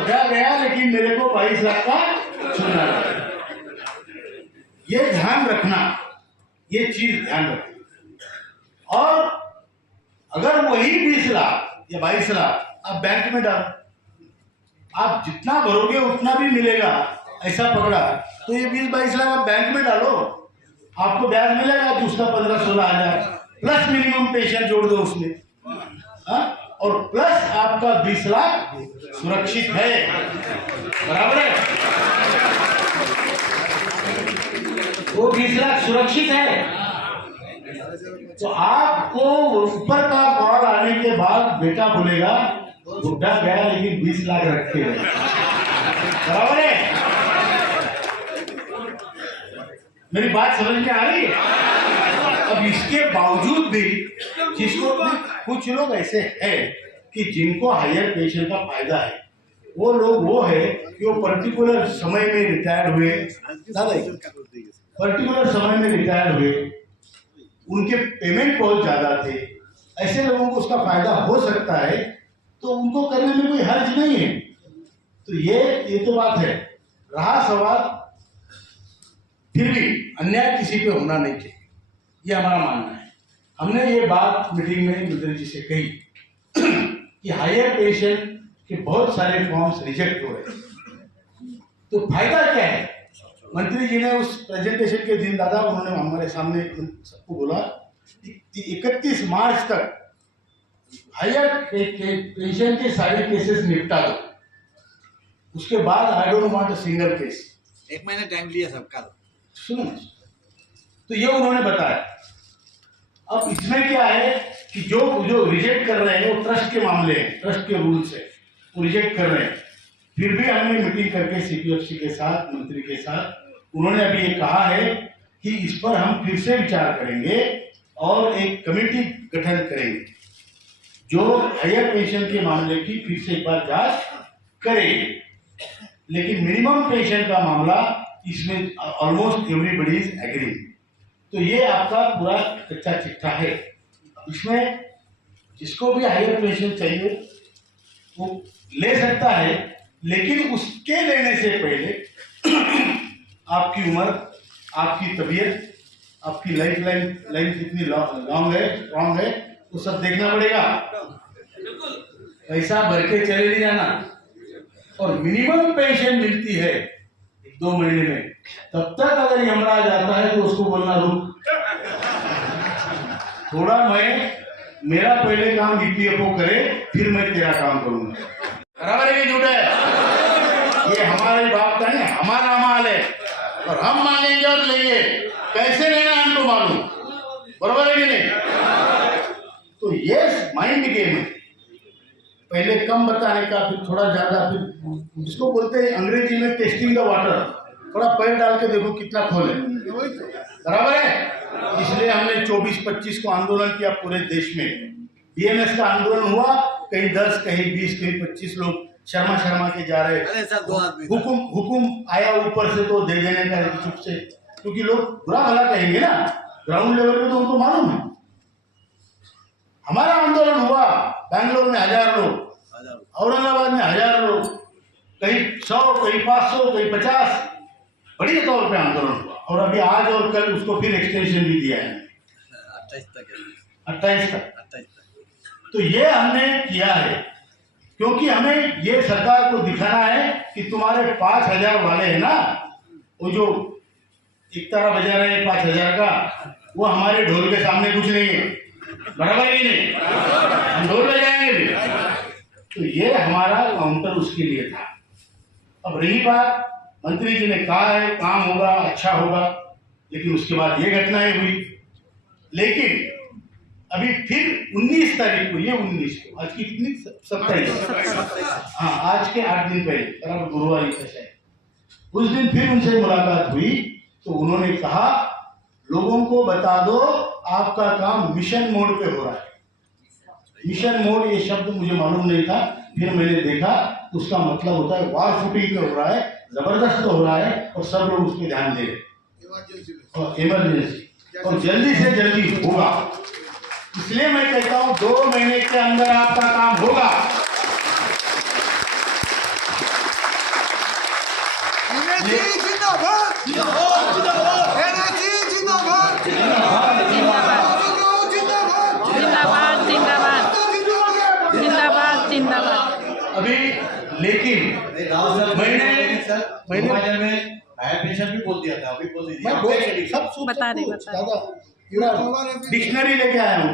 बुढ़ा गया लेकिन मेरे को 22 लाख का सोना लगा। ये ध्यान रखना, ये चीज ध्यान रखना। और अगर वही 20 लाख या 22 लाख आप बैंक में डालो, आप जितना भरोगे उतना भी मिलेगा, ऐसा पकड़ा तो ये 20-22 लाख आप बैंक में डालो, आपको ब्याज मिलेगा दूसरा 15-16 हजार, प्लस मिनिमम पेंशन जोड़ दो उसमें, और प्लस आपका 20 लाख सुरक्षित है। बराबर है, वो 20 लाख सुरक्षित है। तो आपको ऊपर का कॉल आने के बाद बेटा बोलेगा बुढ़ा गया लेकिन 20 लाख रखे हैं। बराबर है, मेरी बात समझ में आ रही है। अब इसके बावजूद भी जिसको कुछ लोग ऐसे हैं कि जिनको हायर पेंशन का फायदा है, वो लोग वो है कि वो पर्टिकुलर समय में रिटायर हुए, पर्टिकुलर समय में रिटायर हुए, उनके पेमेंट बहुत ज्यादा थे, ऐसे लोगों को उसका फायदा हो सकता है, तो उनको करने में कोई हर्ज नहीं है। तो ये तो बात है। रहा सवाल, फिर भी अन्याय किसी पे होना नहीं चाहिए, ये हमारा मानना है। हमने ये बात मीटिंग में मंत्री जी से कही कि हायर पेंशन के बहुत सारे फॉर्म्स रिजेक्ट हो रहे हैं, तो फायदा क्या है। मंत्री जी ने उस प्रेजेंटेशन के दिन दादा उन्होंने हमारे सामने सबको बोला 31 मार्च तक हायर पेंशन के सारे केसेस निपटा दो, उसके बाद I don't want a single case. 1 महीना टाइम लिया सबका। सुनो, तो ये उन्होंने बताया। अब इसमें क्या है कि जो रिजेक्ट कर रहे हैं वो ट्रस्ट के मामले हैं, ट्रस्ट के रूल्स है, वो रिजेक्ट कर रहे हैं। फिर भी हमने मीटिंग करके सीपीएफसी के साथ, मंत्री के साथ, उन्होंने अभी ये कहा है कि इस पर हम फिर से विचार करेंगे और एक कमेटी गठन करेंगे जो हायर पेंशन के मामले की फिर से एक बार जांच करेंगे। लेकिन मिनिमम पेंशन का मामला इसमें ऑलमोस्ट एवरीबडी इज एग्री। तो ये आपका पूरा कच्चा चिट्ठा है। इसमें जिसको भी हायर पेंशन चाहिए वो ले सकता है, लेकिन उसके लेने से पहले आपकी उम्र, आपकी तबीयत, आपकी लाइफ कितनी लॉन्ग है, स्ट्रॉन्ग है, वो सब देखना पड़ेगा। पैसा भर के चले नहीं जाना। और मिनिमम पेंशन मिलती है 2 महीने में, तब तक अगर यमराज आता है तो उसको बोलना रुक थोड़ा, मेरा पहले काम ईपीएफओ करे, फिर मैं तेरा काम करूंगा। बराबर है कि झूठ है? ये हमारे बाप का नहीं, हमारा माल है और हम मांगेंगे और लेंगे। कैसे लेना है हमको मालूम। बराबर है कि नहीं? तो ये माइंड गेम है, पहले कम बताने का, फिर थोड़ा ज्यादा, फिर जिसको बोलते हैं अंग्रेजी में टेस्टिंग द वाटर, थोड़ा पैर डाल के देखो कितना खोले। बराबर है? इसलिए हमने 24-25 को आंदोलन किया पूरे देश में। बीएमएस का आंदोलन हुआ, कहीं 10, कहीं 20, कहीं 25 लोग शर्मा के जा रहे। हुकुम आया ऊपर से तो दे देने का चुप से, क्योंकि लोग बुरा भला कहेंगे ना, ग्राउंड लेवल पे तो उनको मालूम है। हमारा आंदोलन हुआ, बैंगलोर में 1000 लोग, औरंगाबाद में 1000 लोग, कहीं 100, कहीं 500, कहीं 50, बड़ी तौर पे आंदोलन हुआ। और अभी आज और कल उसको फिर एक्सटेंशन भी दिया है 28 तक। तो ये हमने किया है क्योंकि हमें ये सरकार को दिखाना है कि तुम्हारे 5000 वाले हैं ना, वो जो एक तारा बजा रहे हैं 5000 का, वो हमारे ढोल के सामने कुछ नहीं है। बराबर है कि नहीं? हम ढोल बजाएंगे भी। तो ये हमारा काउंटर उसके लिए था। अब रही बात, मंत्री जी ने कहा है काम होगा, अच्छा होगा, लेकिन उसके बाद ये घटनाएं हुई। लेकिन अभी फिर 19 तारीख को, ये 19 को, आज की कितनी, 27, हाँ, आज के 8 दिन पहले, बराबर गुरुवार ही था, उस दिन फिर उनसे मुलाकात हुई तो उन्होंने कहा लोगों को बता दो आपका काम मिशन मोड पे हो रहा है। मिशन मोड ये शब्द मुझे मालूम नहीं था, फिर मैंने देखा उसका मतलब होता है वार फुटिंग पे हो रहा है, जबरदस्त हो रहा है और सब लोग उस पर ध्यान दे रहे और इमरजेंसी, और जल्दी से जल्दी होगा। इसलिए मैं कहता हूं 2 महीने के अंदर आपका काम होगा। जिंदाबाद। अभी लेकिन मैंने में हायर पेशेंट भी बोल दिया था, अभी बोल दीजिए। मैं सब बता रहे, बता रहे। दादा डिक्शनरी लेके आया हूँ।